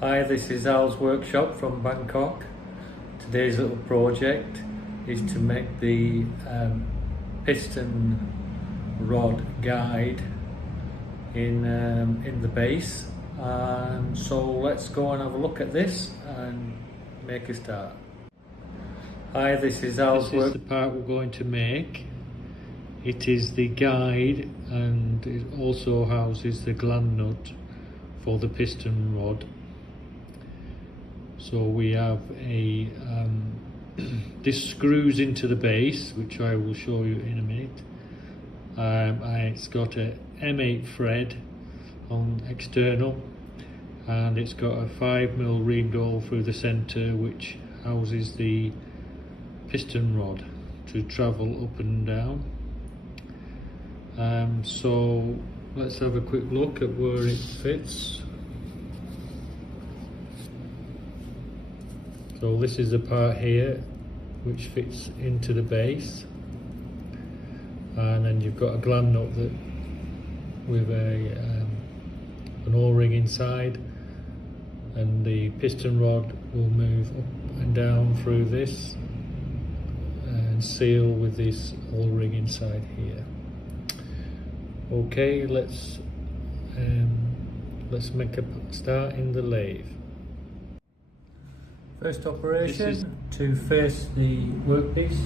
Hi, this is Al's workshop from Bangkok. Today's little project is to make the piston rod guide in the base. So let's go and have a look at this and make a start. Hi, this is Al's work. This is the part we're going to make. It is the guide and it also houses the gland nut for the piston rod. So we have a this screws into the base, which I will show you in a minute. It's got a M8 thread on external, and it's got a 5mm reamed hole through the centre, which houses the piston rod to travel up and down. So let's have a quick look at where it fits. So this is the part here which fits into the base, and then you've got a gland nut that with an O-ring inside, and the piston rod will move up and down through this and seal with this O-ring inside here. Okay, let's make a start in the lathe. First operation, to face the workpiece.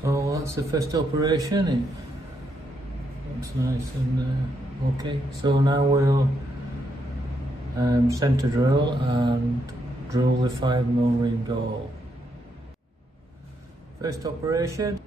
So that's the first operation. It looks nice and okay. So now we'll centre drill and drill the 5mm reamed hole. First operation.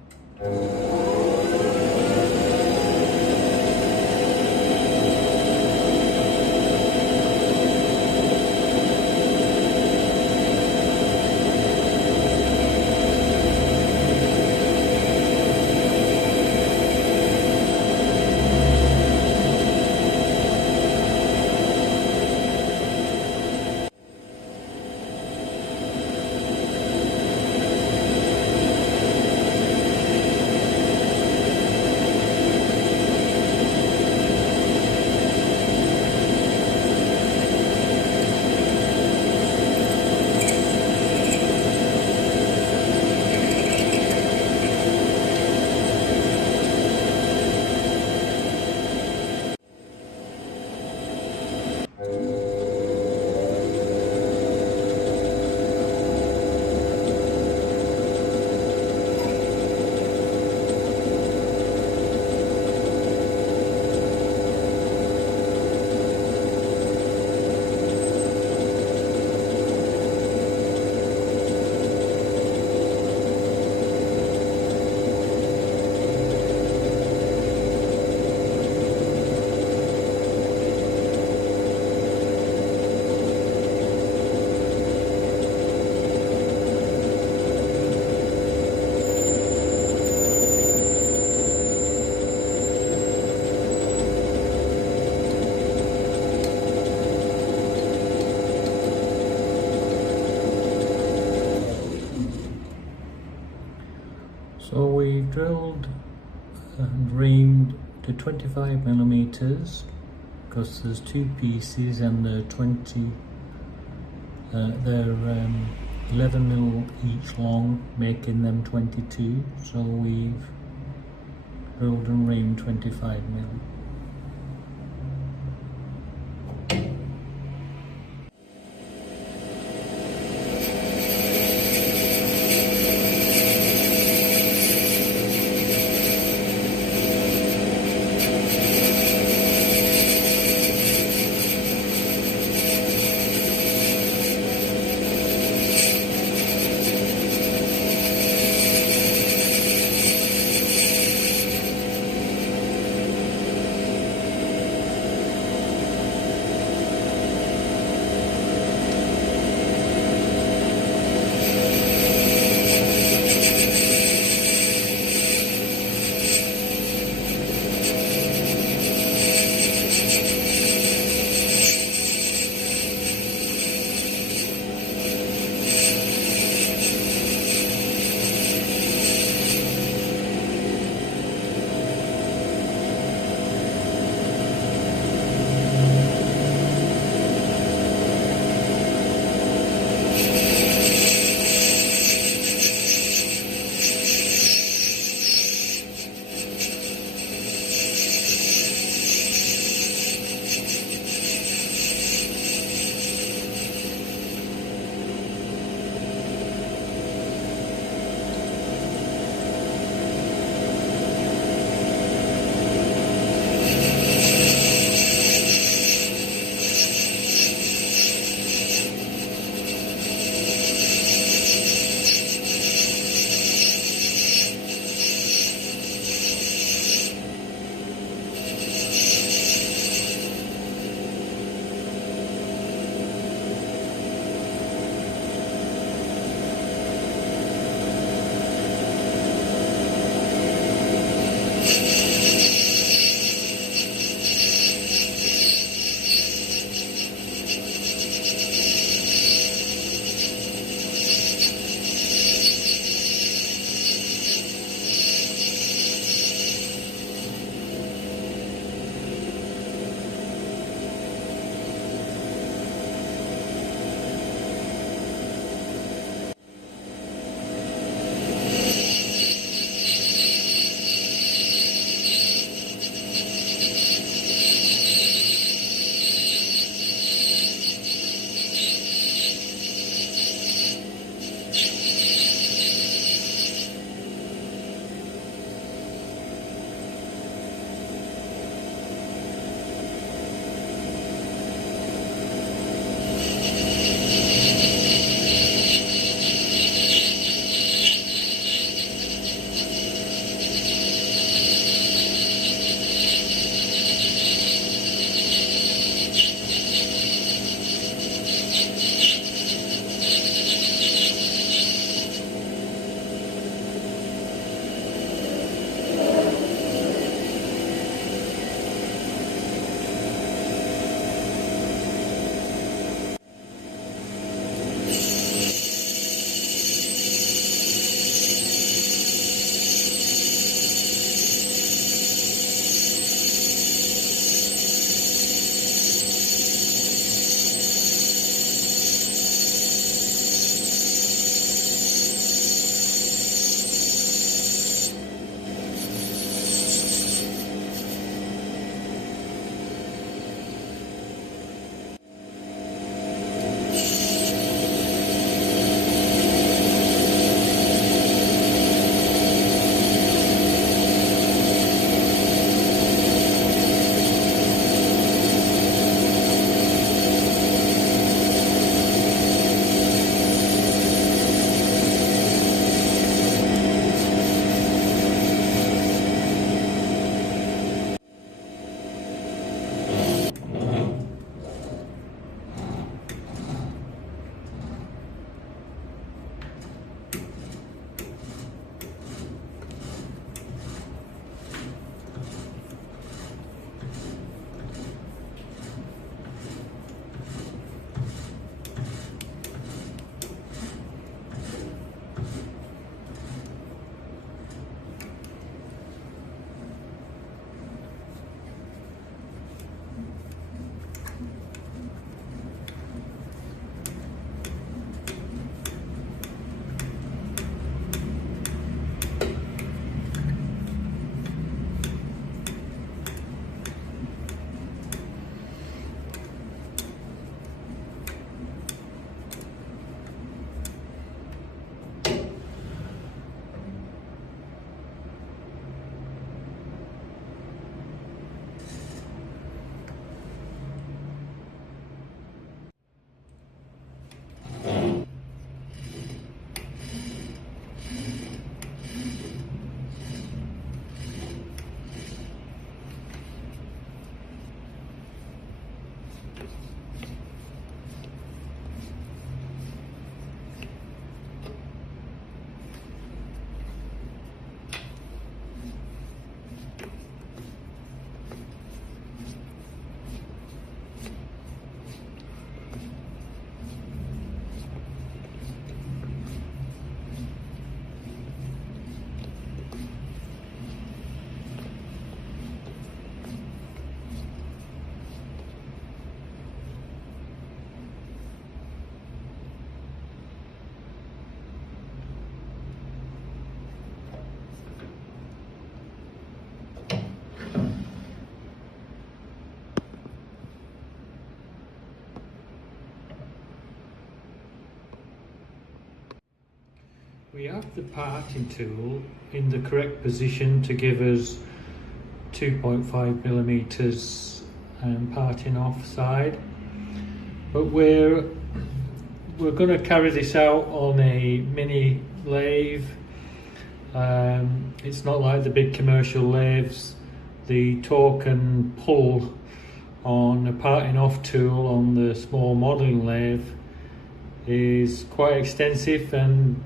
So we've drilled and reamed to 25mm because there's two pieces and they're 11mm each long, making them 22. So we've drilled and reamed 25mm. We have the parting tool in the correct position to give us 2.5 millimeters parting off side, but we're going to carry this out on a mini lathe. It's not like the big commercial lathes. The torque and pull on a parting off tool on the small modelling lathe is quite extensive, and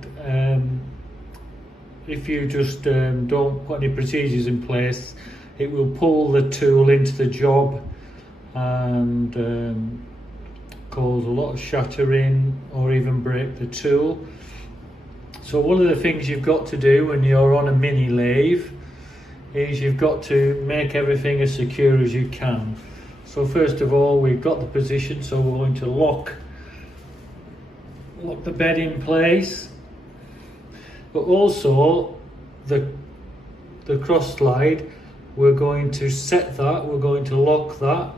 if you just don't put any procedures in place, it will pull the tool into the job and cause a lot of shattering or even break the tool. So one of the things you've got to do when you're on a mini lathe is you've got to make everything as secure as you can. So first of all, we've got the position, so we're going to lock the bed in place, but also the cross slide, we're going to set that, we're going to lock that,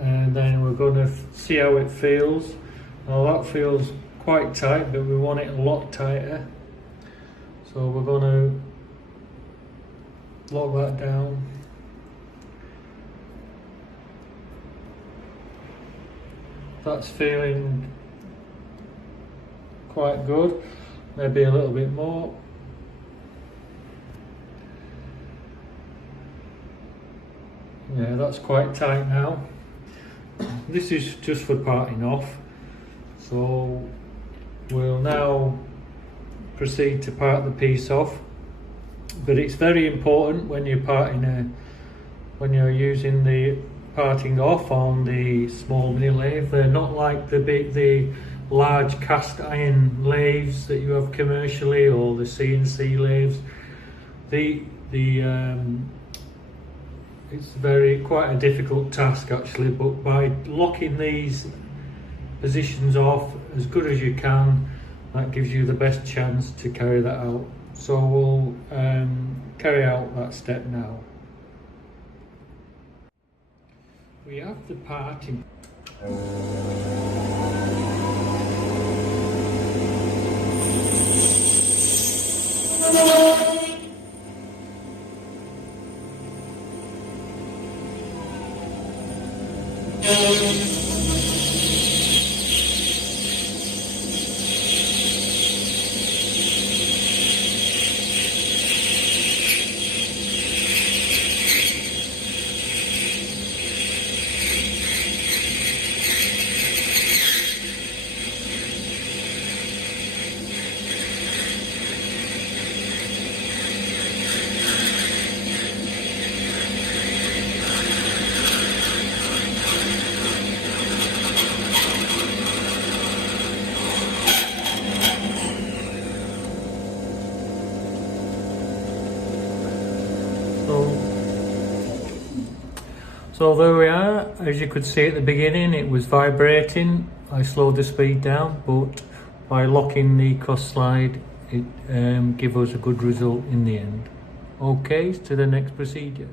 and then we're going to see how it feels. Now that feels quite tight, but we want it a lot tighter, so we're going to lock that down. That's feeling quite good, maybe a little bit more. Yeah, that's quite tight now. This is just for parting off, so we'll now proceed to part the piece off. But it's very important when you're when you're using the parting off on the small mini lathe. They're not like the large cast iron lathes that you have commercially, or the CNC lathes. It's quite a difficult task actually, but by locking these positions off as good as you can, that gives you the best chance to carry that out. So we'll carry out that step now. We have the parting. So there we are. As you could see at the beginning, it was vibrating. I slowed the speed down, but by locking the cross slide, it gave us a good result in the end. Okay, to the next procedure.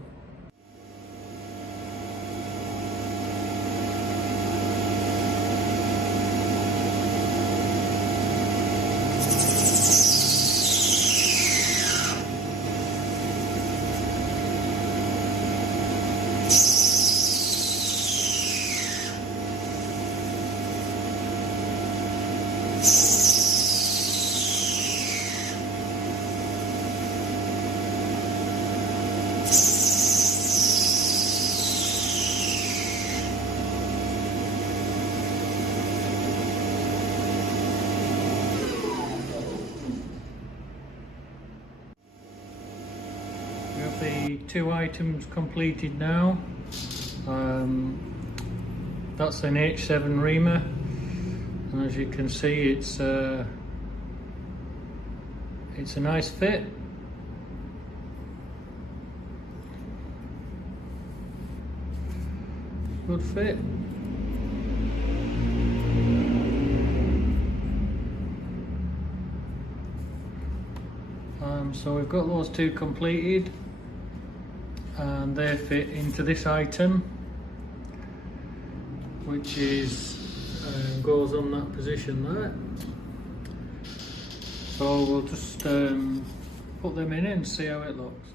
The two items completed now. That's an H7 reamer, and as you can see, it's a nice fit. Good fit. So we've got those two completed, and they fit into this item, which is goes on that position there. So we'll just put them in and see how it looks.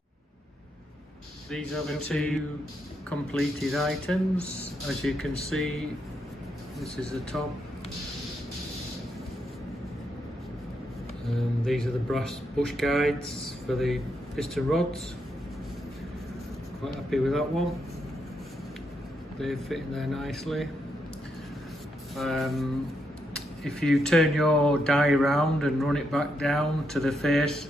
These are the two completed items. As you can see, this is the top. These are the brass bush guides for the piston rods. Quite happy with that one. They fit in there nicely. If you turn your die around and run it back down to the face,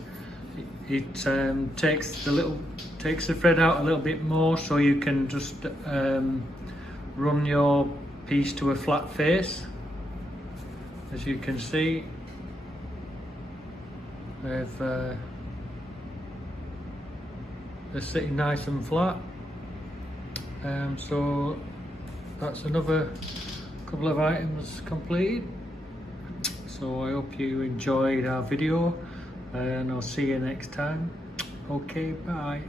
it takes the thread out a little bit more, so you can just run your piece to a flat face. As you can see, they're sitting nice and flat. So that's another couple of items completed. So I hope you enjoyed our video, and I'll see you next time. Okay, bye.